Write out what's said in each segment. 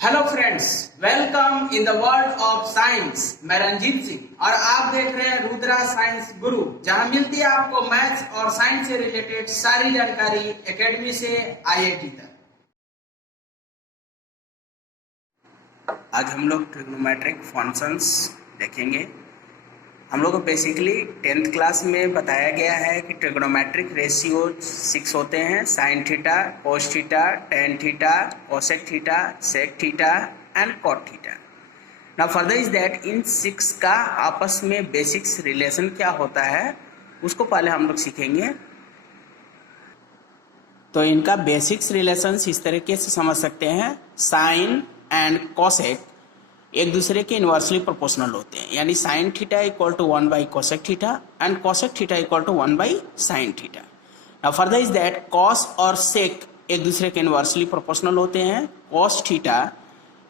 Hello friends, welcome in the world of science. मैं रंजीत सिंह और आप देख रहे हैं रुद्रा साइंस गुरु, जहां मिलती है आपको मैथ्स और साइंस से रिलेटेड सारी जानकारी एकेडमी से आईआईटी तक। आज हम लोग ट्रिग्नोमेट्रिक फंक्शंस देखेंगे। हम लोग को बेसिकली 10th क्लास में बताया गया है कि ट्रिग्नोमेट्रिक रेशियो 6 होते हैं: sine theta, cos theta, tan theta, cosec theta, sec theta and cot theta. Now further is that इन 6 का आपस में बेसिक्स रिलेशन क्या होता है उसको पहले हम लोग सीखेंगे। तो इनका बेसिक्स रिलेशंस इस तरीके से समझ सकते हैं: साइन एंड कोसेक एक दूसरे के इनवर्सली प्रोपोर्शनल होते हैं, यानी sine theta equal to 1 by cosec theta and cosec theta equal to 1 by sine theta. Now further is that cos और सेक एक दूसरे के इनवर्सली प्रोपोर्शनल होते हैं। Cos theta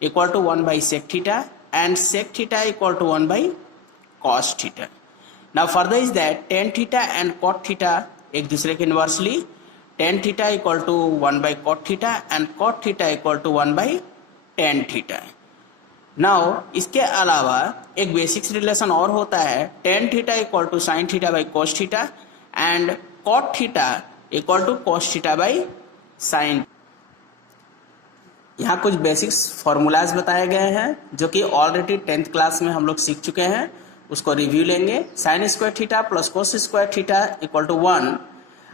equal to 1 by sec theta and sec theta equal to 1 by cos theta. Now further is that tan theta and cot theta एक दूसरे के inversely, tan theta equal to 1 by cot theta and cot theta equal to 1 by tan theta. Now इसके अलावा एक basics relation और होता है: tan theta equal to sine theta by cos theta and cot theta equal to cos theta by sine. यहाँ कुछ basics formulas बताए गए हैं जो कि ऑलरेडी 10th क्लास में हम लोग सीख चुके हैं, उसको रिव्यू लेंगे। Sine square theta plus cos square theta equal to 1।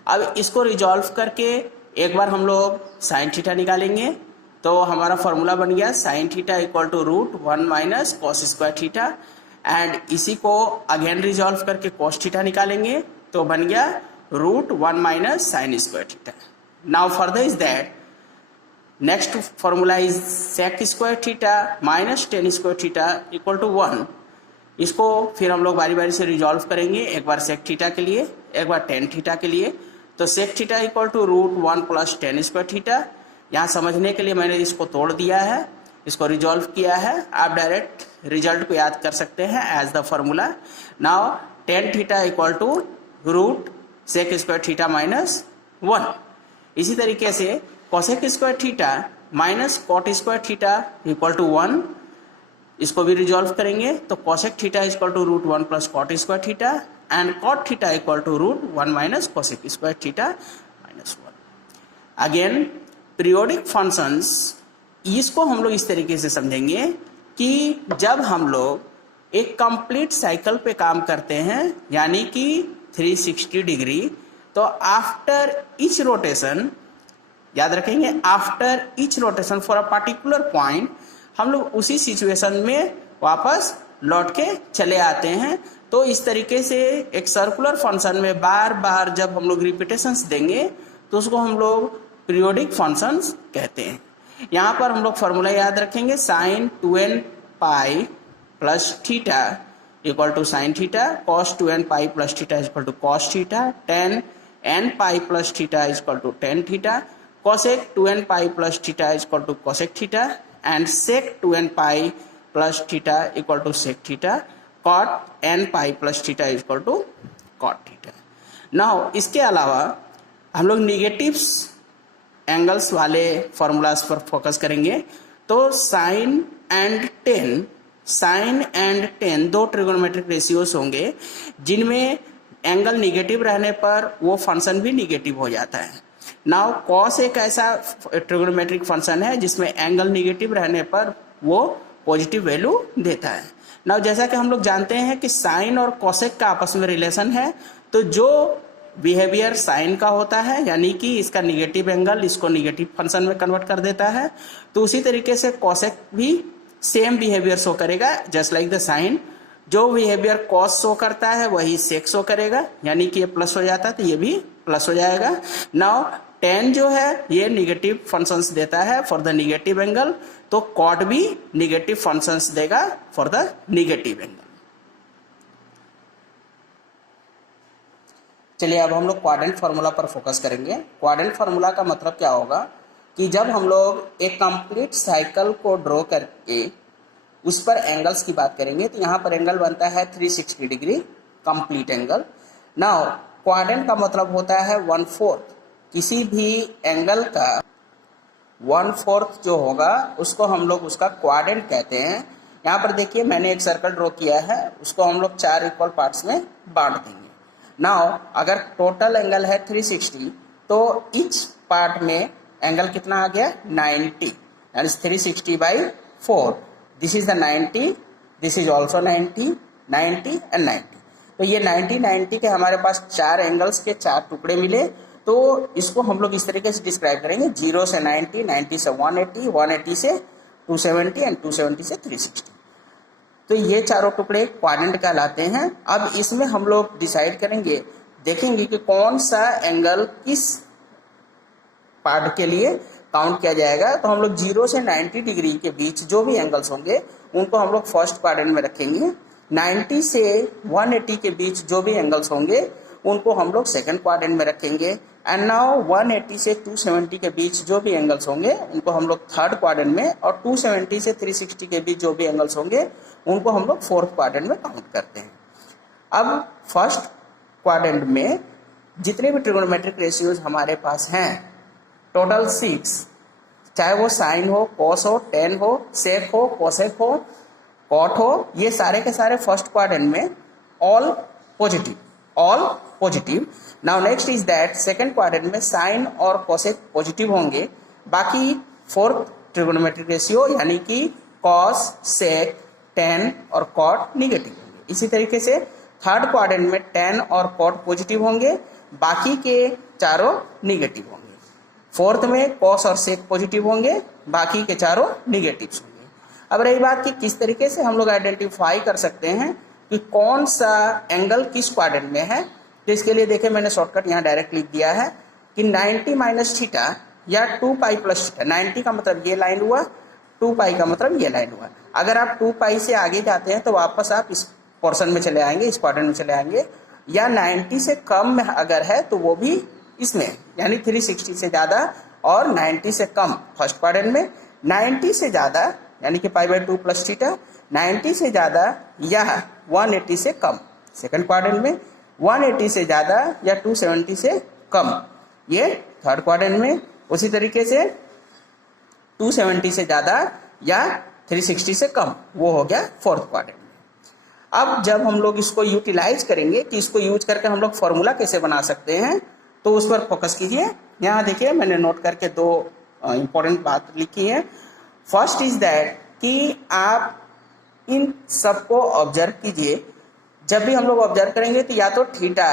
अब इसको रिजॉल्व करके एक बार हम लोग साइन थीटा निकालेंगे तो हमारा फॉर्मूला बन गया sine theta equal to √1 minus cos square theta, and इसी को अगेन रिजॉल्व करके कॉस थीटा निकालेंगे तो बन गया √1 minus sine square theta. Now further is that next formula is sec square theta minus tan square theta equal to 1। इसको फिर हम लोग बारी बारी से रिजॉल्व करेंगे, एक बार सेक थीटा के लिए, एक बार टेन थीटा के लिए। तो sec theta equal to √1 plus tan square theta. यहाँ समझने के लिए मैंने इसको तोड़ दिया है, इसको रिजॉल्व किया है। आप डायरेक्ट रिजल्ट को याद कर सकते हैं as the formula. Now tan theta equal to root sec square theta minus 1। इसी तरीके से cosec square theta minus cot square theta equal to 1। इसको भी रिजॉल्व करेंगे तो cosec theta equal to √1 plus cot square theta and cot theta equal to √1 minus cosec square theta minus 1। Again periodic functions, इसको हम लोग इस तरीके से समझेंगे कि जब हम लोग एक कंप्लीट साइकिल पे काम करते हैं यानी कि 360 डिग्री, तो आफ्टर ईच रोटेशन, याद रखेंगे, after each rotation for a particular point हम लोग उसी सिचुएशन में वापस लौट के चले आते हैं। तो इस तरीके से एक सर्कुलर फंक्शन में बार बार जब हम लोग रिपीटेशंस देंगे तो उसको हम लोग पीरियोडिक फंक्शंस कहते हैं। यहाँ पर हम लोग फॉर्मूला याद रखेंगे: sine 2n pi plus theta equal to sine theta, cos 2n pi plus theta equal to कॉस थीटा, टेन n pi plus theta equal to tan theta, cosec 2n pi plus theta equal to cosec theta and sec 2n pi plus theta equal to sec theta, cot n pi plus theta equal to cot theta. Now इसके अलावा हम लोग negatives angles वाले formulas पर focus करेंगे। तो sign and ten दो trigonometric ratios होंगे जिनमें एंगल निगेटिव रहने पर वो फंक्शन भी निगेटिव हो जाता है। नाउ कॉस एक ऐसा ट्रिगोनोमेट्रिक फंक्शन है जिसमें एंगल निगेटिव रहने पर वो पॉजिटिव वैल्यू देता है। नाउ जैसा कि हम लोग जानते हैं कि साइन और कॉसेक का आपस में रिलेशन है, तो जो बिहेवियर साइन का होता है यानी कि इसका निगेटिव एंगल इसको निगेटिव फंक्शन में कन्वर्ट कर देता है, तो उसी तरीके से कॉसेक भी सेम बिहेवियर शो करेगा जस्ट लाइक द साइन। जो बिहेवियर कॉस शो करता है वही सेक शो करेगा, यानी कि ये प्लस हो जाता है तो ये भी प्लस हो जाएगा। नाउ टेन जो है ये निगेटिव फंक्शंस देता है फॉर द निगेटिव एंगल, तो कॉट भी निगेटिव फंक्शंस देगा फॉर द निगेटिव एंगल। चलिए अब हम लोग क्वाड्रेंट फार्मूला पर फोकस करेंगे। क्वाड्रेंट फार्मूला का मतलब क्या होगा कि जब हम लोग एक कंप्लीट साइकिल को ड्रॉ करके उस पर एंगल्स की बात करेंगे तो यहाँ पर एंगल बनता है 360 degree complete angle. Now quadrant का मतलब होता है 1/4 किसी भी एंगल का 1/4 जो होगा उसको हम लोग उसका क्वाड्रेंट कहते हैं। यहाँ पर देखिए मैंने एक सर्कल ड्रॉ किया है, उसको हम लोग 4 इक्वल पार्ट्स में बांट देंगे। नाउ अगर टोटल एंगल है 360 तो ईच पार्ट में एंगल कितना आ गया 90, that is 360/4। This is the 90, this is also 90, 90 and 90। तो ये 90 90 के हमारे पास 4 एंगल्स के 4 टुकड़े मिले। तो इसको हम लोग इस तरीके से डिस्क्राइब करेंगे, 0 से 90, 90 से 180, 180 से 270 एंड 270 से 360। तो ये चारों टुकड़े क्वाड्रेंट कहलाते हैं। अब इसमें हम लोग डिसाइड करेंगे, देखेंगे कि कौन सा एंगल किस पार्ट के लिए काउंट किया जाएगा। तो हम लोग 0 से 90 डिग्री के बीच जो भी एंगल्स होंगे उनको हम लोग फर्स्ट क्वाड्रेंट में रखेंगे। 90 से 180 के बीच जो भी एंगल्स होंगे उनको हम लोग सेकंड क्वाड्रेंट में रखेंगे। एंड नाउ 180 से 270 के बीच जो भी एंगल्स होंगे उनको हम लोग थर्ड क्वाड्रेंट में, और 270 से 360 के बीच जो भी एंगल्स होंगे उनको हम लोग फोर्थ क्वाड्रेंट में काउंट करते हैं। अब फर्स्ट क्वाड्रेंट में जितने भी ट्रिगोनोमेट्रिक रेशियोज हमारे पास हैं टोटल 6, चाहे वो साइन हो, कॉस हो, टेन हो, सेक हो, कोसेक हो, कॉट हो, ये सारे के सारे फर्स्ट क्वाड्रेंट में all positive. Now next is that second quadrant में साइन और कोसेक पॉजिटिव होंगे, बाकी फोर्थ ट्रिगोनोमेट्रिक रेशियो यानी कि कॉस, सेक, टेन और कॉट निगेटिव होंगे। इसी तरीके से थर्ड क्वाड्रेंट में टेन और कॉट पॉजिटिव होंगे, बाकी के चारों निगेटिव होंगे। फोर्थ में कॉस और सेक पॉजिटिव होंगे, बाकी के चारों निगेटिव्स होंगे। अब रही बात कि किस तरीके से हम लोग आइडेंटिफाई कर सकते हैं कि कौन सा एंगल किस क्वाड्रेंट में है। तो इसके लिए देखिए मैंने शॉर्टकट यहाँ डायरेक्ट लिख दिया है कि 90 माइनस थीटा या 2π प्लस थीटा। 90 का मतलब ये लाइन हुआ, 2π का मतलब ये लाइन हुआ। अगर आप 2π से आगे जाते हैं तो वापस आप इस पोर्शन में चले आएंगे, इस क्वाड्रेंट में चले आएंगे, या 90 से कम में अगर है तो वो भी इसमें, यानी 360 से ज़्यादा और 90 से कम फर्स्ट क्वाड्रेंट में, 90 से ज़्यादा यानी कि π/2 प्लस थीटा, 90 से ज़्यादा या 180 से कम सेकंड क्वाड्रेंट में, 180 से ज़्यादा या 270 से कम ये थर्ड क्वाड्रेंट में, उसी तरीके से 270 से ज़्यादा या 360 से कम वो हो गया फोर्थ क्वाड्रेंट में। अब जब हम लोग इसको यूटिलाइज करेंगे कि इसको यूज करके हम लोग फॉर्मूला कैसे बना सकते हैं तो उस पर फोकस कीजिए। यहाँ देखिए मैंने नोट करके 2 इंपॉर्टेंट बात लिखी है। फर्स्ट इज दैट कि आप इन सबको ऑब्जर्व कीजिए। जब भी हम लोग ऑब्जर्व करेंगे तो या तो थीटा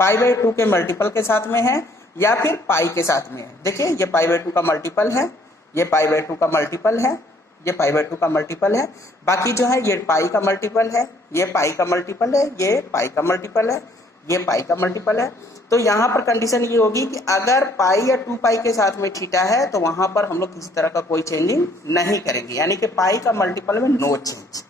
π/2 के मल्टीपल के साथ में है या फिर पाई के साथ में है। देखिए ये π/2 का मल्टीपल है, ये π/2 का मल्टीपल है, ये π/2 का मल्टीपल है, बाकी जो है ये पाई का मल्टीपल है, ये पाई का मल्टीपल है, ये पाई का मल्टीपल है, ये पाई का मल्टीपल है। तो यहाँ पर कंडीशन ये होगी कि अगर पाई या 2π के साथ में थीटा है तो वहां पर हम लोग किसी तरह का कोई चेंजिंग नहीं करेंगे, यानी कि पाई का मल्टीपल में नो चेंज।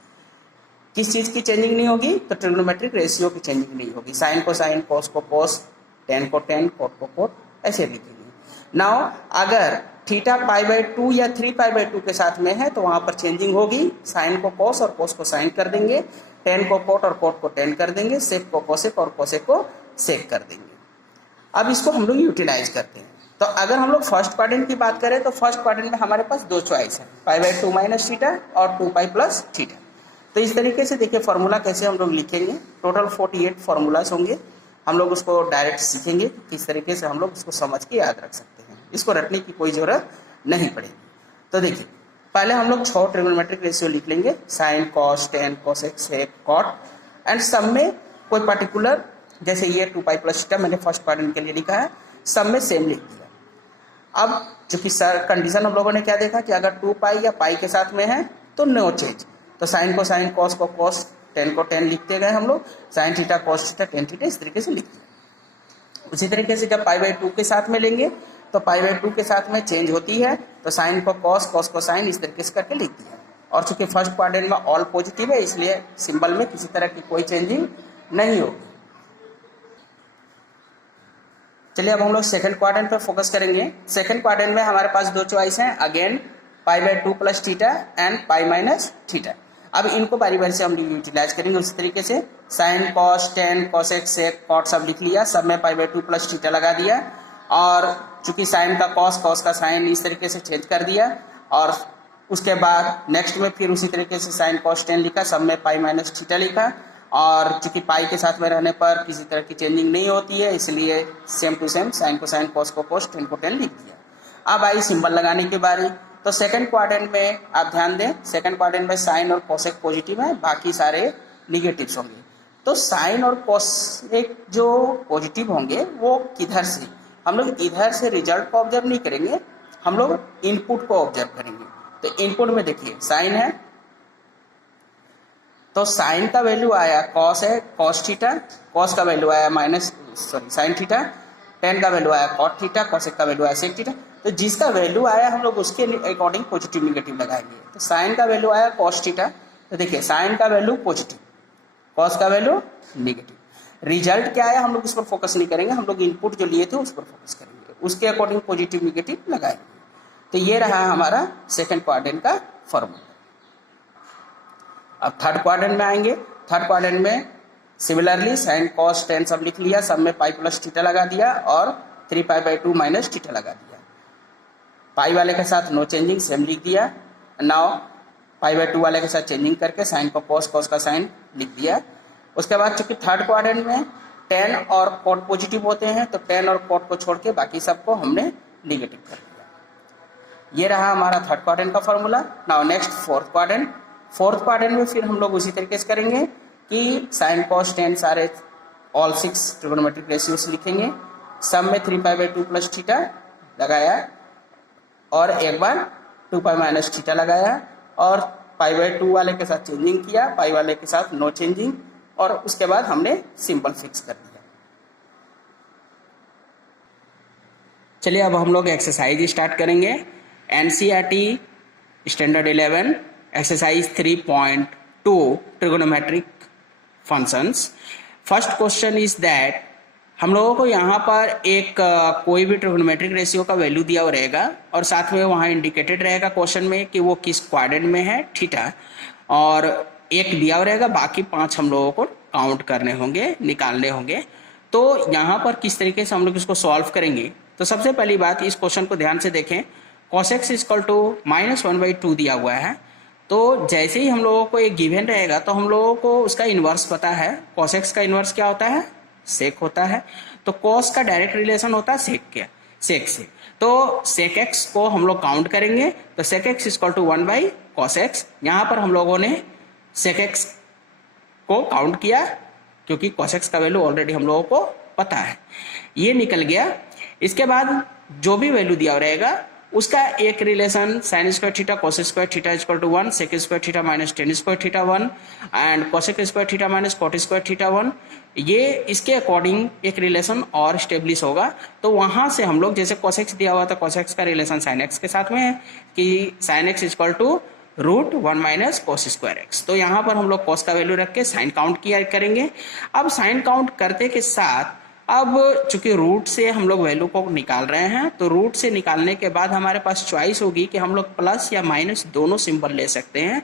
किस चीज की चेंजिंग नहीं होगी? तो ट्रिगोनोमेट्रिक रेशियो की चेंजिंग नहीं होगी। साइन को साइन, कॉस को कॉस, टेन को टेन, कॉट को कॉट, ऐसे लिखेंगे। नाउ अगर थीटा π/2 या 3π/2 के साथ में है तो वहां पर चेंजिंग होगी। साइन को कॉस और कॉस को साइन कर देंगे, टेन को कॉट और कॉट को टेन कर देंगे, सेक को कोसेक और कोसेक को सेक कर देंगे। अब इसको हम लोग यूटिलाइज करते हैं। तो अगर हम लोग फर्स्ट क्वाड्रेंट की बात करें तो फर्स्ट क्वाड्रेंट में हमारे पास 2 चॉइस है, π/2 माइनस थीटा और 2π प्लस थीटा। तो इस तरीके से देखिए फॉर्मूला कैसे हम लोग लिखेंगे। टोटल 48 फॉर्मूलाज होंगे, हम लोग उसको डायरेक्ट सीखेंगे किस तरीके से हम लोग उसको समझ के याद रख सकते हैं। इसको रटने की कोई ज़रूरत नहीं पड़ेगी। तो देखिए पहले हम लोग 6 ट्रिगोनोमेट्रिक रेशियो लिख लेंगे, sine, cos, tan, cosec, sec, cot, and सब में कोई पर्टिकुलर, जैसे ये 2π प्लस थीटा मैंने फर्स्ट क्वाड्रेंट के लिए लिखा है, सब में सेम लिख दिया। अब चूंकि सर कंडीशन हम लोगों ने क्या देखा कि अगर 2π या पाई के साथ में है तो नो चेंज, तो साइन को साइन, कॉस को कॉस, टेन को टेन लिखते गए हम लोग, साइन थीटा, कॉस थीटा, टेन थीटा, इस तरीके से लिखते हैं। उसी तरीके से जब π/2 के साथ में लेंगे तो π/2 के साथ में चेंज होती है, तो साइन को कॉस, कॉस को साइन, इस तरीके से करके लिख दिया। और चूंकि फर्स्ट क्वाड्रेंट में ऑल पॉजिटिव है इसलिए सिंबल में किसी तरह की कोई चेंजिंग नहीं होगी। चलिए अब हम लोग सेकंड क्वाड्रेंट पर फोकस करेंगे। सेकंड क्वाड्रेंट में हमारे पास 2 चॉइस हैं, again π/2 plus theta and pi minus theta. अब इनको बारी बारी से हम यूटिलाइज करेंगे उसी तरीके से। Sign, cos, tan, cosec, sec, cot सब लिख लिया, सब में π/2 प्लस थीटा लगा दिया, और चूंकि साइन का कॉस, कॉस का साइन, इस तरीके से चेंज कर दिया। और उसके बाद नेक्स्ट में फिर उसी तरीके से साइन कॉस टेन लिखा, सब में पाई माइनस थीटा लिखा। और चूंकि पाई के साथ में रहने पर किसी तरह की चेंजिंग नहीं होती है, इसलिए सेम टू सेम साइन को साइन, कॉस को कॉस, टेन को टेन लिख दिया। अब आई सिंबल लगाने की बारी। तो सेकंड क्वाड्रेंट में आप ध्यान दें, सेकंड क्वाड्रेंट में साइन और कोसेक पॉजिटिव है, बाकी सारे निगेटिव्स होंगे। तो साइन और कोसेक जो पॉजिटिव होंगे वो किधर से, हम लोग इधर से रिजल्ट को ऑब्जर्व नहीं करेंगे, हम लोग इनपुट को ऑब्जर्व करेंगे। तो इनपुट में देखिए साइन है, तो साइन का वैल्यू आया कॉस है, कॉस थीटा, कॉस का वैल्यू आया साइन थीटा, टेन का वैल्यू आया कॉट थीटा, कोसेक का वैल्यू आया सेक थीटा। तो जिसका वैल्यू आया हम लोग उसके अकॉर्डिंग पॉजिटिव निगेटिव लगाएंगे। तो साइन का वैल्यू आया कॉस थीटा, तो देखिए साइन का वैल्यू पॉजिटिव, कॉस का वैल्यू निगेटिव। रिजल्ट क्या आया हम लोग उस पर फोकस नहीं करेंगे, हम लोग इनपुट जो लिए थे उस पर फोकस करेंगे, उसके अकॉर्डिंग पॉजिटिव निगेटिव लगाएंगे। तो ये रहा हमारा सेकेंड क्वाड्रेंट का फॉर्मूला। अब थर्ड क्वाड्रेंट में आएंगे। थर्ड क्वाड्रेंट में सिमिलरली साइन कॉस टेन सब लिख लिया, सब में पाई प्लस थीटा लगा दिया और 3π/2 माइनस थीटा लगा दिया। पाई वाले के साथ नो चेंजिंग, सेम लिख दिया। नाउ π/2 वाले के साथ चेंजिंग करके साइन को कॉस, कॉस का साइन लिख दिया। उसके बाद चूंकि थर्ड क्वाड्रेंट में टेन और कॉट पॉजिटिव होते हैं, तो टेन और कॉट को छोड़ के बाकी सबको हमने निगेटिव कर दिया। ये रहा हमारा थर्ड क्वाड्रेंट का formula. Now next fourth quadrant. Fourth quadrant में फिर हम लोग उसी तरीके से करेंगे कि साइन कॉस टेन सारे ऑल 6 ट्रिगोनोमेट्रिक रेशियोज लिखेंगे, सब में 3π/2 प्लस थीटा लगाया और एक बार 2π माइनस थीटा लगाया और π/2 वाले के साथ चेंजिंग किया, पाई वाले के साथ नो चेंजिंग, और उसके बाद हमने सिंबल फिक्स कर दिया। चलिए अब हम लोग एक्सरसाइज स्टार्ट करेंगे। NCERT standard 11 exercise 3.2 trigonometric functions. First question is that हम लोगों को यहाँ पर एक कोई भी ट्रिगोनोमेट्रिक रेशियो का वैल्यू दिया हुआ रहेगा और साथ में वहाँ इंडिकेटेड रहेगा क्वेश्चन में कि वो किस क्वाड्रेंट में है, थीटा, और एक दिया हुआ रहेगा, बाकी 5 हम लोगों को काउंट करने होंगे, निकालने होंगे। तो यहाँ पर किस तरीके से हम लोग इसको सॉल्व करेंगे। तो सबसे पहली बात, इस क्वेश्चन को ध्यान से देखें। cos x इक्वल टू -1/2 दिया हुआ है, तो जैसे ही हम लोगों को एक गिवन रहेगा तो हम लोगों को उसका इन्वर्स पता है। cos x का इन्वर्स क्या होता है, सेक होता है। तो cos का डायरेक्ट रिलेशन होता है सेक से। तो sec x को हम लोग काउंट करेंगे, तो sec x equal to 1/cos x। यहाँ पर हम लोगों ने sec x को काउंट किया क्योंकि cos x का वैल्यू ऑलरेडी हम लोगों को पता है, ये निकल गया। इसके बाद जो भी वैल्यू दिया रहेगा उसका एक relation sine square theta cos square theta equal to 1, sec square theta minus tan square theta 1 and cosec square theta minus cot square theta 1, ये इसके अकॉर्डिंग एक रिलेशन और स्टेब्लिश होगा। तो वहां से हम लोग, जैसे कोसेक्स दिया हुआ था, कोसेक्स का रिलेशन साइन एक्स के साथ में है कि sine x equal to √1 minus cos square x. तो यहाँ पर हम लोग कोस का वैल्यू रख के साइन काउंट किया करेंगे। अब साइन काउंट करते के साथ, अब चूंकि रूट से हम लोग वैल्यू को निकाल रहे हैं, तो रूट से निकालने के बाद हमारे पास चॉइस होगी कि हम लोग प्लस या माइनस दोनों सिंबल ले सकते हैं।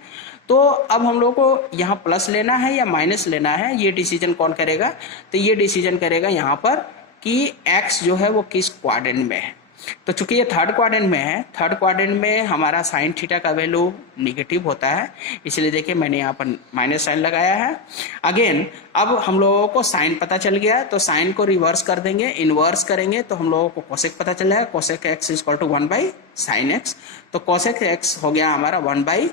तो अब हम लोग को यहाँ प्लस लेना है या माइनस लेना है, ये डिसीजन कौन करेगा, तो ये डिसीजन करेगा यहाँ पर कि एक्स जो है वो किस क्वाड्रेंट में है। तो चूंकि ये थर्ड क्वाड्रेंट में है, थर्ड क्वाड्रेंट में हमारा साइन थीटा का वैल्यू निगेटिव होता है, इसलिए देखिए मैंने यहाँ पर माइनस साइन लगाया है। अगेन अब हम लोगों को साइन पता चल गया, तो साइन को रिवर्स कर देंगे, इनवर्स करेंगे, तो हम लोगों को कोसेक पता चल जाएगा, cosec x equal to 1/sin x। तो कोसेक एक्स हो गया हमारा 1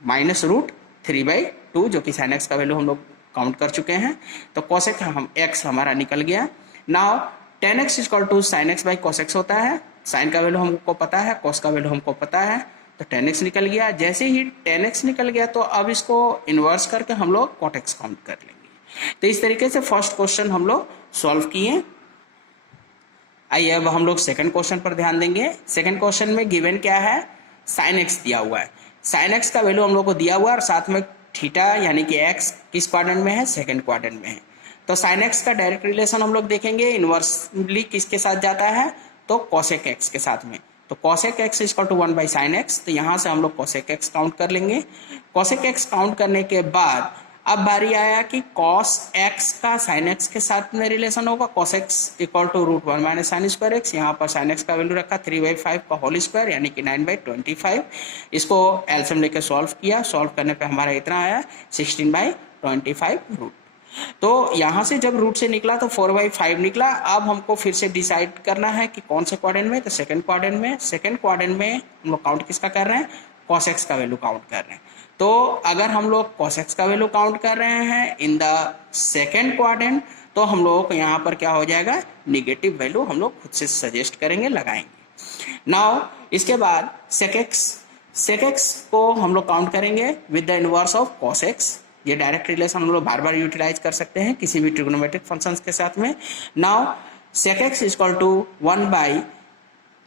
माइनस √3/2, जो कि साइन एक्स का वैल्यू हम लोग काउंट कर चुके हैं। तो कोसेक एक्स हमारा निकल गया। Now tan x equal to sine x by cos x होता है। साइन का वैल्यू हमको पता है, कॉस का वैल्यू हमको पता है, तो tan x निकल गया। जैसे ही tan x निकल गया तो अब इसको इन्वर्स करके हम लोग cot x काउंट कर लेंगे। तो इस तरीके से फर्स्ट क्वेश्चन हम लोग सॉल्व किए। आइए अब हम लोग सेकंड क्वेश्चन पर ध्यान देंगे। सेकंड क्वेश्चन में गिवन क्या है, साइन x दिया हुआ है। साइन x का वैल्यू हम लोग को दिया हुआ है और साथ में थीटा यानी कि x किस क्वाड्रेंट में है, सेकंड क्वाड्रेंट में है। तो साइन एक्स का डायरेक्ट रिलेशन हम लोग देखेंगे, इनवर्सली किसके साथ जाता है, तो कोसेक एक्स के साथ में। तो cosec x equal to 1/sin x, तो यहाँ से हम लोग कोसेक एक्स काउंट कर लेंगे। कोसेक एक्स काउंट करने के बाद अब बारी आया कि cos x का sin x के साथ में रिलेशन होगा, cos x equal to root 1 minus sine square x. यहाँ पर sin x का वैल्यू रखा 3/5 का होल स्क्वायर यानी कि 9/25। इसको एलसीएम लेके सॉल्व किया, सॉल्व करने पे हमारा इतना आया 16/25 रूट। तो यहाँ से जब रूट से निकला तो 4/5 निकला। अब हमको फिर से डिसाइड करना है कि कौन से क्वाड्रेंट में, तो सेकंड क्वाड्रेंट में। सेकंड क्वाड्रेंट में हम लोग काउंट किसका कर रहे हैं, cos x का वैल्यू काउंट कर रहे हैं। तो अगर हम लोग cos x का वैल्यू काउंट कर रहे हैं इन द सेकंड क्वाड्रेंट, तो हम लोगों को यहाँ पर क्या हो जाएगा, निगेटिव वैल्यू हम लोग खुद से सजेस्ट करेंगे, लगाएंगे। नाउ इसके बाद sec x को हम लोग काउंट करेंगे with the inverse of cos x। ये डायरेक्ट रिलेशन हम लोग बार बार यूटिलाइज कर सकते हैं किसी भी ट्रिग्नोमेट्रिक फंक्शंस के साथ में। Now sec x equal to 1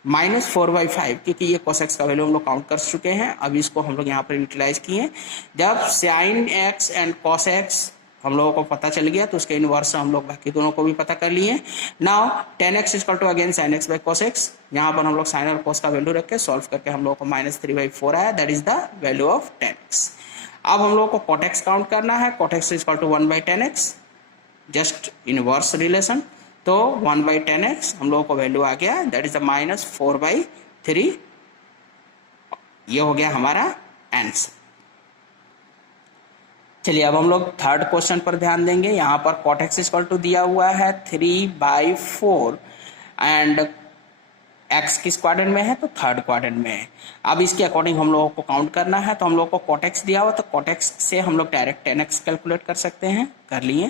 minus 4/5, क्योंकि ये cos x का वैल्यू हम लोग काउंट कर चुके हैं। अब इसको हम लोग यहाँ पर यूटिलाइज किए। जब sin x and cos x हम लोगों को पता चल गया तो उसके इनवर्स हम लोग बाकी दोनों को भी पता कर लिए। Now tan x equal to again sin x by cos x। यहाँ पर हम लोग sin और cos का वैल्यू रख के सॉल्व करके हम लोग को -3/4 आया, that is the value of tan x। अब हम लोग को cot x काउंट करना है, cot x equal to 1/tan x, just inverse relation. तो 1/tan x हम लोगों को वैल्यू आ गया, दैट इज द -4/3। ये हो गया हमारा आंसर। चलिए अब हम लोग थर्ड क्वेश्चन पर ध्यान देंगे। यहाँ पर cot x इक्वल टू दिया हुआ है 3/4 एंड x किस क्वाड्रेंट में है, तो थर्ड क्वाड्रेंट में है। अब इसके अकॉर्डिंग हम लोगों को काउंट करना है, तो हम लोग को cot x दिया हुआ, तो cot x से हम लोग डायरेक्ट tan x कैलकुलेट कर सकते हैं, कर लिए।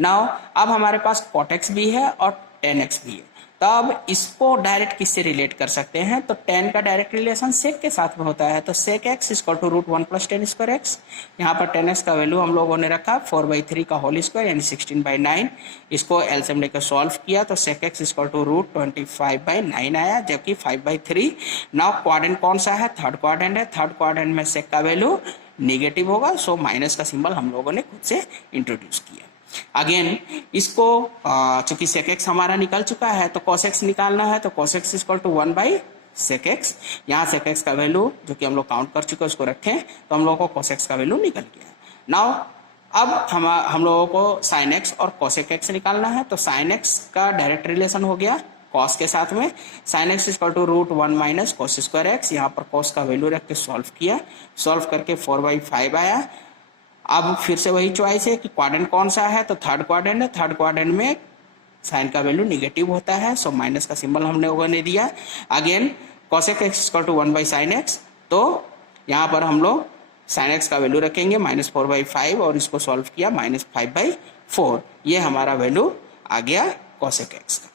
नाउ अब हमारे पास cot x भी है और tan x भी है, तो अब इसको डायरेक्ट किससे रिलेट कर सकते हैं, तो tan का डायरेक्ट रिलेशन sec के साथ में होता है। तो sec x equal to root 1 plus tan square x. यहाँ पर tan x का वैल्यू हम लोगों ने रखा 4/3 का होल स्क्वायर यानी 16/9। इसको एलसीएम लेकर सॉल्व किया तो sec x equal to root 25/9 आया, जबकि 5/3। नाउ क्वाड्रेंट कौन सा है, थर्ड क्वाड्रेंट है। थर्ड क्वाड्रेंट में sec का वैल्यू निगेटिव होगा, सो माइनस का सिंबल हम लोगों ने खुद से इंट्रोड्यूस किया। अगेन इसको चूंकि sec x हमारा निकल चुका है तो cos x निकालना है, तो cos x equal to 1/sec x। यहाँ sec x का वैल्यू जो कि हम लोग काउंट कर चुके हैं उसको रखें, तो हम लोगों को cos x का वैल्यू निकल गया। नाउ अब हम लोगों को sin x और cosec x निकालना है, तो sin x का डायरेक्ट रिलेशन हो गया cos के साथ में। sin x equal to root 1 minus cos square x. यहाँ पर cos का वैल्यू रख के सॉल्व किया, सॉल्व करके 4/5 आया। अब फिर से वही चॉइस है कि क्वाड्रेंट कौन सा है, तो थर्ड क्वाड्रेंट है। थर्ड क्वाड्रेंट में साइन का वैल्यू निगेटिव होता है, सो माइनस का सिंबल हमने लोगों ने दिया। Again cosec x equal to 1/sin x, तो यहाँ पर हम लोग sin x का वैल्यू रखेंगे -4/5 और इसको सॉल्व किया -5/4। ये हमारा वैल्यू आ गया cosec x का।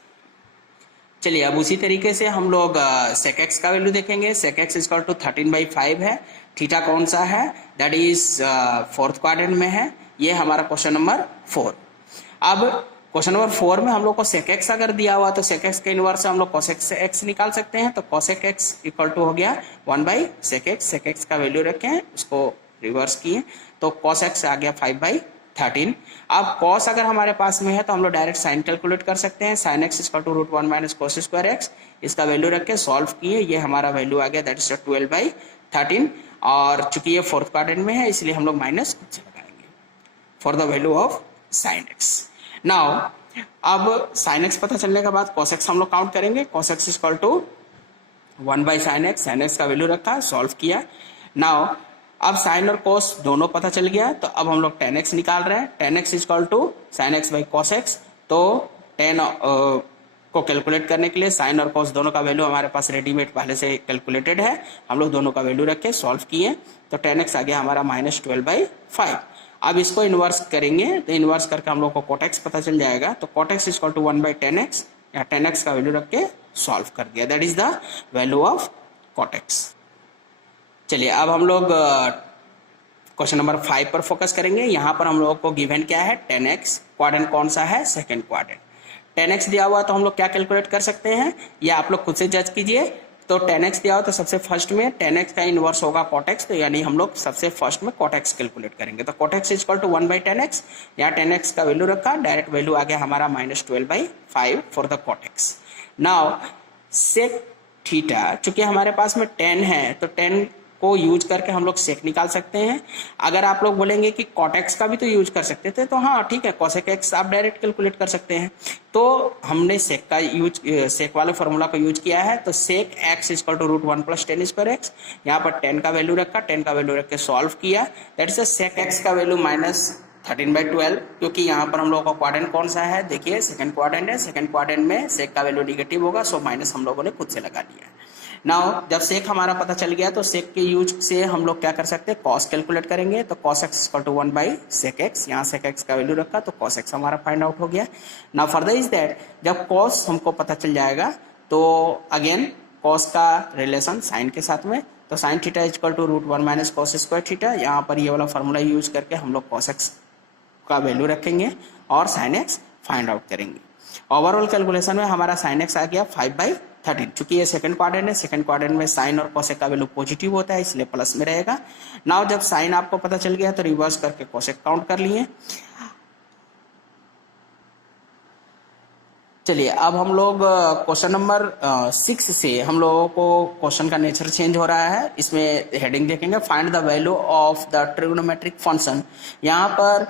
चलिए अब उसी तरीके से हम लोग sec x का वैल्यू देखेंगे। sec x इक्वल टू 13/5 है। थीटा कौन सा है, दैट इज फोर्थ क्वाड्रेंट में है। ये हमारा क्वेश्चन नंबर 4। अब क्वेश्चन नंबर 4 में हम लोग को sec x अगर दिया हुआ तो sec x के इनवर्स से हम लोग cosec x निकाल सकते हैं। तो cosec x इक्वल टू हो गया 1/sec x। sec x का वैल्यू रखें, उसको रिवर्स किए तो cos x आ गया 5/13। अब cos अगर हमारे पास में है तो हम लोग डायरेक्ट साइन कैलकुलेट कर सकते हैं। sin x equal to root 1 minus cos square x. इसका वैल्यू रख के सॉल्व किए, ये हमारा वैल्यू आ गया, दैट इज 12/13। और चूंकि ये फोर्थ क्वाड्रेंट में है इसलिए हम लोग माइनस खुद से लगाएंगे for the value of sin x। Now अब sin x पता चलने के बाद cos x हम लोग काउंट करेंगे। cos x equal to 1/sin x। sin x का वैल्यू रखा, सॉल्व किया। नाउ अब sin और cos दोनों पता चल गया, तो अब हम लोग tan x निकाल रहे हैं। tan x equal to sin x by cos x। तो tan को कैलकुलेट करने के लिए sin और cos दोनों का वैल्यू हमारे पास रेडीमेड पहले से कैलकुलेटेड है, हम लोग दोनों का वैल्यू रख के सॉल्व किए तो tan x आ गया हमारा -12/5। अब इसको इन्वर्स करेंगे, तो इन्वर्स करके हम लोग को cot x पता चल जाएगा। तो cot x equal to 1/tan x, या tan x का वैल्यू रख के सॉल्व कर दिया, that is the value of cot x। चलिए अब हम लोग क्वेश्चन नंबर 5 पर फोकस करेंगे। यहाँ पर हम लोगों को गिवन क्या है, tan x। क्वाड्रेंट कौन सा है, सेकंड क्वाड्रेंट। tan x दिया हुआ तो हम लोग क्या कैलकुलेट कर सकते हैं, ये आप लोग खुद से जज कीजिए। तो tan x दिया हुआ तो सबसे फर्स्ट में tan x का इनवर्स होगा cot x, तो यानी हम लोग सबसे फर्स्ट में cot x कैलकुलेट करेंगे। तो cot x equal to 1/tan x। यहाँ tan x का वैल्यू रखा, डायरेक्ट वैल्यू आ गया हमारा -12/5 for the cot x। Now sec theta, चूंकि हमारे पास में tan है तो tan को यूज करके हम लोग सेक निकाल सकते हैं। अगर आप लोग बोलेंगे कि कॉट एक्स का भी तो यूज कर सकते थे, तो हाँ ठीक है, कॉसेक एक्स आप डायरेक्ट कैलकुलेट कर सकते हैं। तो हमने सेक का यूज, सेक वाले फॉर्मूला को यूज किया है। तो sec x equal to root 1 plus 10 square x, यहाँ पर 10 का वैल्यू रखा, 10 का वैल्यू रख के सॉल्व किया। दैट इज सेक एक्स का वैल्यू -13/12, क्योंकि यहाँ पर हम लोगों का क्वाड्रेंट कौन सा है, देखिए सेकंड क्वाड्रेंट है। सेकंड क्वाड्रेंट में सेक का वैल्यू नेगेटिव होगा, सो माइनस हम लोगों ने खुद से लगा दिया है। नाउ जब सेक हमारा पता चल गया तो सेक के यूज से हम लोग क्या कर सकते हैं, कॉस कैलकुलेट करेंगे। तो cos x equal to 1/sec x, यहाँ sec x का वैल्यू रखा तो कॉस एक्स हमारा फाइंड आउट हो गया। नाउ फर्दर इज दैट, जब कॉस हमको पता चल जाएगा तो अगेन कॉस का रिलेशन साइन के साथ में, तो sine theta equal to root 1 minus cos square theta. यहाँ पर ये वाला फॉर्मूला यूज करके हम लोग कॉस एक्स का वैल्यू रखेंगे और साइन एक्स फाइंड आउट करेंगे। ओवरऑल कैलकुलेशन में हमारा साइन एक्स आ गया 5/13। चूंकि ये सेकंड क्वाड्रेंट है, सेकंड क्वाड्रेंट में साइन और कोसेक का वैल्यू पॉजिटिव होता है, इसलिए प्लस में रहेगा। नाउ जब साइन आपको पता चल गया तो रिवर्स करके कोसेक काउंट कर लिए। चलिए अब हम लोग क्वेश्चन नंबर 6 से हम लोगों को क्वेश्चन का नेचर चेंज हो रहा है। इसमें हेडिंग देखेंगे, find the value of the trigonometric function. यहाँ पर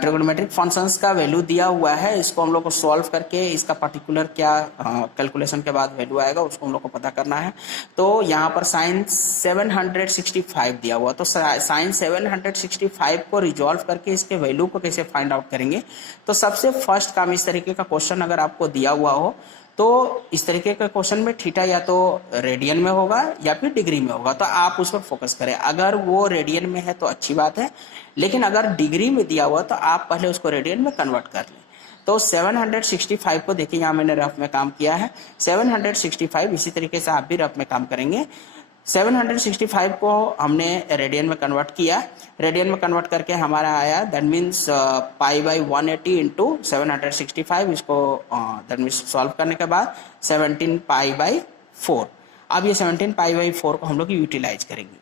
ट्रिगोनोमेट्रिक फंक्शंस का वैल्यू दिया हुआ है, इसको हम लोग को सॉल्व करके इसका पर्टिकुलर क्या कैलकुलेशन के बाद वैल्यू आएगा उसको हम लोग को पता करना है। तो यहाँ पर साइन 765 दिया हुआ, तो साइन 765 को रिजॉल्व करके इसके वैल्यू को कैसे फाइंड आउट करेंगे। तो सबसे फर्स्ट काम, इस तरीके का क्वेश्चन अगर आपको दिया हुआ हो तो इस तरीके के क्वेश्चन में थीटा या तो रेडियन में होगा या फिर डिग्री में होगा, तो आप उस पर फोकस करें। अगर वो रेडियन में है तो अच्छी बात है, लेकिन अगर डिग्री में दिया हुआ तो आप पहले उसको रेडियन में कन्वर्ट कर लें। तो 765 को देखिए, यहाँ मैंने रफ में काम किया है 765, इसी तरीके से आप भी रफ में काम करेंगे। 765 को हमने रेडियन में कन्वर्ट किया, रेडियन में कन्वर्ट करके हमारा आया दैट मीन्स π/180 इंटू 765। इसको दैट मीन्स सॉल्व करने के बाद 17 π/4। अब ये 17 π/4 को हम लोग यूटिलाइज करेंगे।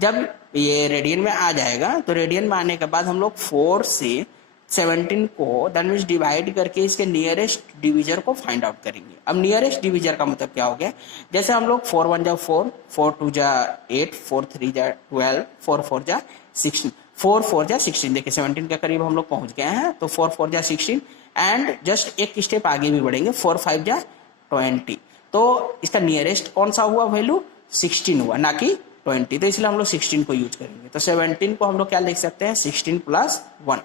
जब ये रेडियन में आ जाएगा तो रेडियन में आने के बाद हम लोग 4 से 17 को दैट मीन्स डिवाइड करके इसके नियरेस्ट डिविजर को फाइंड आउट करेंगे। अब नियरेस्ट डिविजर का मतलब क्या हो गया, जैसे हम लोग 4 1 जा 4, 4 2 जा 8, 4 3 जा 12, 4 4 जा 16, 4 4 जा 16। देखिए 17 के करीब हम लोग पहुंच गए हैं, तो 4 4 जा 16 एंड जस्ट एक स्टेप आगे भी बढ़ेंगे, 4 5 जा 20। तो इसका नियरेस्ट कौन सा हुआ वैल्यू, 16 हुआ, ना कि 20। तो इसलिए हम लोग 16 को यूज करेंगे। तो 17 को हम लोग क्या लिख सकते हैं, 16 + 1,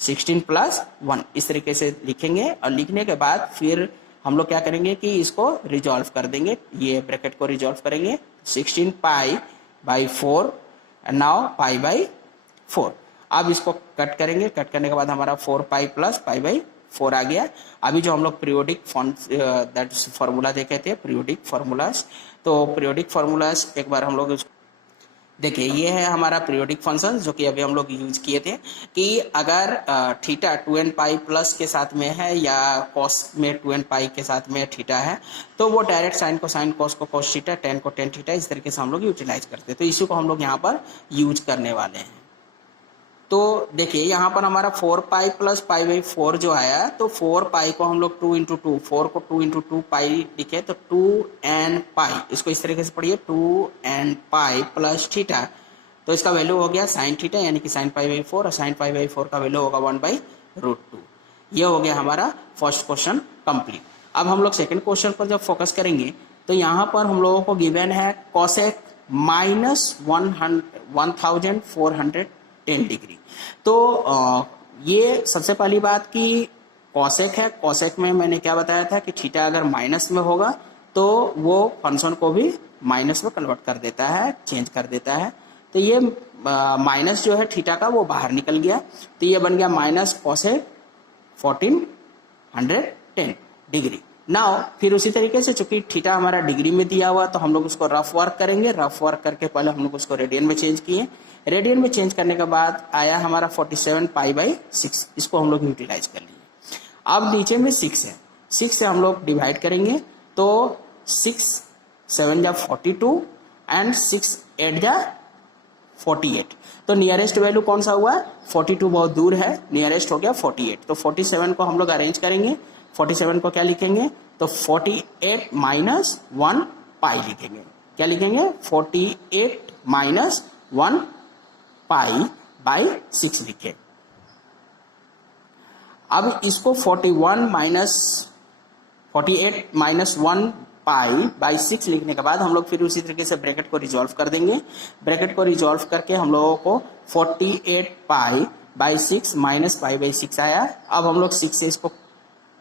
16 + 1 इस तरीके से लिखेंगे। और लिखने के बाद फिर हम लोग क्या करेंगे कि इसको रिजॉल्व कर देंगे, ये ब्रैकेट को रिजॉल्व करेंगे। 16 π/4 एंड नाउ π/4। अब इसको कट करेंगे, कट करने के बाद हमारा 4π + π/4 आ गया। अभी जो हम लोग पीरियोडिक दैट फार्मूला देखे थे, पीरियोडिक फार्मूलाज, तो पीरियोडिक फार्मूलाज एक बार हम लोग देखिए, ये है हमारा पीरियोडिक फंक्शन जो कि अभी हम लोग यूज किए थे कि अगर थीटा 2nπ+ के साथ में है या कॉस में 2nπ के साथ में थीटा है, तो वो डायरेक्ट साइन को साइन, कॉस को कॉस थीटा, टेन को टेन थीटा, इस तरीके से हम लोग यूटिलाइज करते हैं। तो इसी को हम लोग यहाँ पर यूज करने वाले हैं। तो देखिए यहाँ पर हमारा 4π + π/4 जो आया, तो 4π को हम लोग 2 × 2, 4 को 2 × 2π लिखे, तो 2nπ, इसको इस तरीके से पढ़िए 2nπ + थीटा। तो इसका वैल्यू हो गया साइन थीटा, यानी कि साइन π/4, और साइन π/4 का वैल्यू होगा 1/√2। ये हो गया हमारा फर्स्ट क्वेश्चन कंप्लीट। अब हम लोग सेकंड क्वेश्चन पर जब फोकस करेंगे तो यहाँ पर हम लोगों को गिवन है कोसेक -1410 डिग्री। तो ये सबसे पहली बात कि कॉसेक है, कॉसेक में मैंने क्या बताया था कि थीटा अगर माइनस में होगा तो वो फंक्शन को भी माइनस में कन्वर्ट कर देता है, चेंज कर देता है। तो ये माइनस जो है थीटा का वो बाहर निकल गया, तो ये बन गया माइनस कॉसेक 1410 डिग्री। नाउ फिर उसी तरीके से चूंकि थीटा हमारा डिग्री में दिया हुआ, तो हम लोग उसको रफ वर्क करेंगे। रफ वर्क करके पहले हम लोग उसको रेडियन में चेंज किए, रेडियन में चेंज करने के बाद आया हमारा 47 π/6, इसको हम लोग यूटिलाइज कर लिए। अब नीचे में 6 है, 6 से हम लोग डिवाइड करेंगे, तो 6 7 जा 42 एंड 6 8 जा 48। तो नियरेस्ट वैल्यू कौन सा हुआ, 42 बहुत दूर है, नियरेस्ट हो गया 48। तो 47 को हम लोग अरेंज करेंगे, 47 को क्या लिखेंगे, तो 48 - 1 π लिखेंगे। क्या लिखेंगे, 48 माइनस 1 पाई बाई 6 लिखे। अब इसको 48 माइनस 1 पाई बाई 6 लिखने के बाद हम लोग फिर उसी तरीके से ब्रैकेट को रिजॉल्व कर देंगे। ब्रैकेट को रिजॉल्व करके हम लोगों को 48 pi by 6 minus pi by 6 आया। अब हम लोग 6 से इसको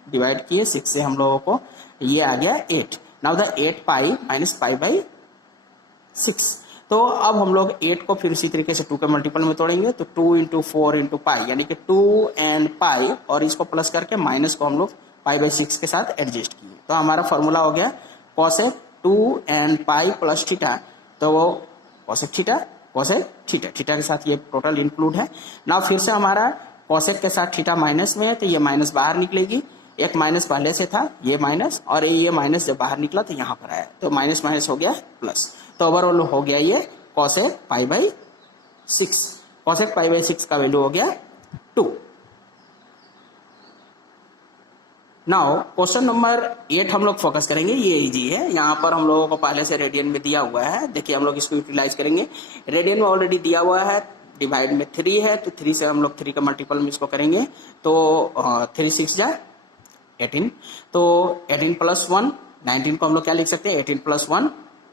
डिवाइड किए, 6 से हम लोगों को ये आ गया 8। Now the 8 pi minus pi by 6। तो अब हम लोग 8 को फिर उसी तरीके से 2 के मल्टीपल में तोड़ेंगे, तो 2 इंटू 4 इंटू पाई यानी कि 2 एंड पाई, और इसको प्लस करके माइनस को हम लोग पाई बाई 6 के साथ एडजस्ट किए। तो हमारा फॉर्मूला हो गया cosec 2 and pi plus theta, तो वो कॉसेक थीटा थीटा के साथ ये टोटल इंक्लूड है। ना फिर से हमारा कॉसेक के साथ थीटा माइनस में है, तो ये माइनस बाहर निकलेगी। एक माइनस पहले से था, ये माइनस, और ये माइनस जब बाहर निकला तो यहाँ पर आया, तो माइनस माइनस हो गया प्लस। तो ओवरऑल हो गया ये cosec pi by 6। Cosec pi by 6 का वैल्यू हो गया 2। नाउ क्वेश्चन नंबर 8 हम लोग फोकस करेंगे। ये इजी है, यहाँ पर हम लोगों को पहले से रेडियन में दिया हुआ है। देखिए हम लोग इसको यूटिलाइज करेंगे। रेडियन में ऑलरेडी दिया हुआ है, डिवाइड में 3 है, तो 3 से हम लोग 3 का मल्टीपल में इसको करेंगे, तो 3 6 जा 18, तो 18 प्लस 1 19 को हम लोग क्या लिख सकते हैं 18 प्लस 1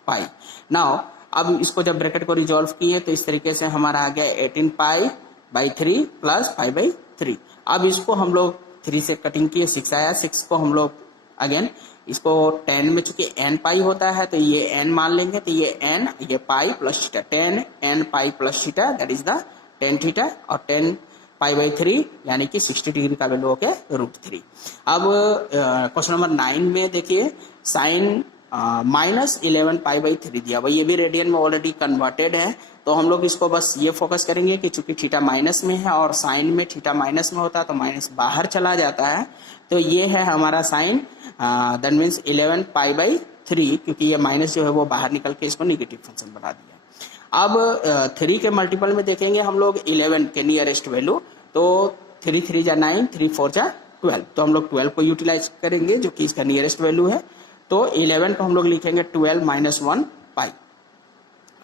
पाई। नाउ अब इसको जब ब्रैकेट को रिजॉल्व किए तो इस तरीके से हमारा आ गया 18 पाई बाई 3 प्लस पाई बाई 3। अब इसको हम लोग 3 से कटिंग किए, 6 आया। 6 को हम लोग अगेन इसको 10 में, चूंकि n पाई होता है तो ये n मान लेंगे, तो ये n, ये पाई plus theta, 10 n pi plus theta, that is the 10 theta, और 10 पाई बाई 3 यानी कि 60 डिग्री का वैल्यू हो गया √3। अब क्वेश्चन नंबर 9 में देखिए साइन माइनस 11 पाई बाई 3 दिया हुआ, ये भी रेडियन में ऑलरेडी कन्वर्टेड है, तो हम लोग इसको बस ये फोकस करेंगे कि चूंकि थीटा माइनस में है और साइन में थीटा माइनस में होता है तो माइनस बाहर चला जाता है, तो ये है हमारा sine, that means 11 pi by 3, क्योंकि ये माइनस जो है वो बाहर निकल के इसको निगेटिव फंक्शन बना दिया। अब 3 के मल्टीपल में देखेंगे हम लोग 11 के नियरेस्ट वैल्यू, तो 3 3 जा 9, 3 4 जा 12, तो हम लोग 12 को यूटिलाइज करेंगे जो कि इसका नियरेस्ट वैल्यू है। तो 11 को हम लोग लिखेंगे 12 माइनस 1 पाई।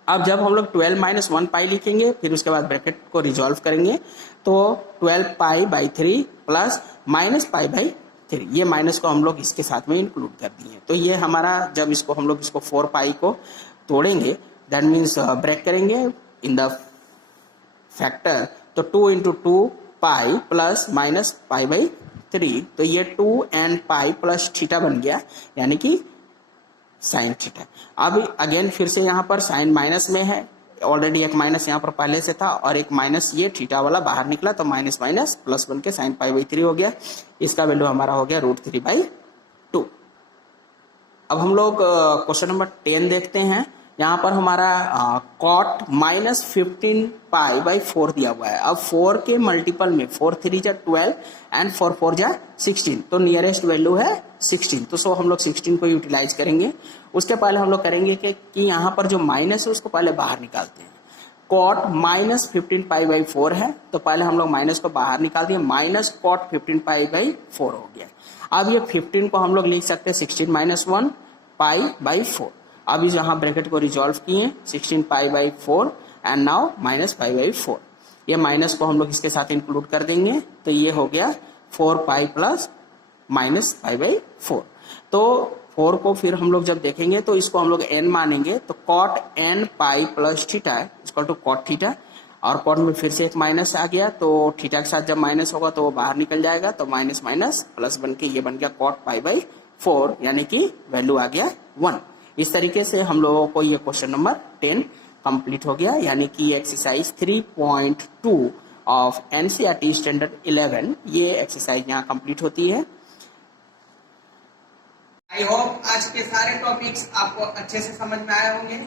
अब जब हम लोग 12 माइनस 1 पाई लिखेंगे, फिर उसके बाद ब्रैकेट को रिजॉल्व करेंगे, तो 12 पाई by 3 plus minus pi by 3, ये माइनस को हम लोग इसके साथ में इंक्लूड कर दिए। तो ये हमारा, जब इसको हम लोग इसको 4 पाई को तोड़ेंगे, दैट मीन्स ब्रेक करेंगे इन द फैक्टर, तो 2 into 2 pi plus minus pi by 3, तो ये 2 एंड पाई प्लस थीटा बन गया, यानी कि साइन थीटा। अब अगेन फिर से यहाँ पर साइन माइनस में है, ऑलरेडी एक माइनस यहाँ पर पहले से था और एक माइनस ये थीटा वाला बाहर निकला, तो माइनस माइनस प्लस बन के साइन पाई बाई 3 हो गया। इसका वैल्यू हमारा हो गया √3 बाई 2। अब हम लोग क्वेश्चन नंबर 10 देखते हैं। यहाँ पर हमारा कॉट माइनस 15 पाई बाई 4 दिया हुआ है। अब 4 के मल्टीपल में 4 3 जा 12 एंड 4 4 जा 16, तो नियरेस्ट वैल्यू है 16, तो सो हम लोग 16 को यूटिलाइज करेंगे। उसके पहले हम लोग करेंगे कि यहाँ पर जो माइनस है उसको पहले बाहर निकालते हैं। कॉट माइनस 15 पाई बाई 4 है, तो पहले हम लोग माइनस को बाहर निकाल दिए, माइनस कॉट 15 पाई बाई 4 हो गया। अब ये 15 को हम लोग लिख सकते हैं 16 माइनस 1 पाई बाई 4। अब इस यहाँ ब्रैकेट को रिजॉल्व किए, 16 pi by 4 and now minus pi by 4, ये माइनस को हम लोग इसके साथ इंक्लूड कर देंगे, तो ये हो गया 4 pi plus minus pi by 4। तो 4 को फिर हम लोग जब देखेंगे तो इसको हम लोग n मानेंगे, तो cot n pi plus theta equal to cot theta, और कॉट में फिर से एक माइनस आ गया, तो थीटा के साथ जब माइनस होगा तो वो बाहर निकल जाएगा, तो माइनस माइनस प्लस बन के ये बन गया कॉट पाई बाई 4, यानी कि वैल्यू आ गया 1। इस तरीके से हम लोगों को ये क्वेश्चन नंबर 10 कंप्लीट हो गया, यानी कि एक्सरसाइज 3.2 ऑफ एनसीईआरटी स्टैंडर्ड 11 ये एक्सरसाइज यहाँ कंप्लीट होती है। आई होप आज के सारे टॉपिक्स आपको अच्छे से समझ में आए होंगे।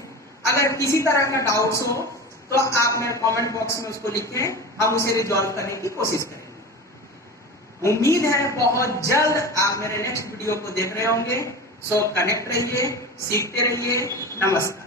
अगर किसी तरह का डाउट्स हो तो आप मेरे कमेंट बॉक्स में उसको लिखें, हम उसे रिजॉल्व करने की कोशिश करेंगे। उम्मीद है बहुत जल्द आप मेरे नेक्स्ट वीडियो को देख रहे होंगे। सो कनेक्ट रहिए, सीखते रहिए। नमस्कार।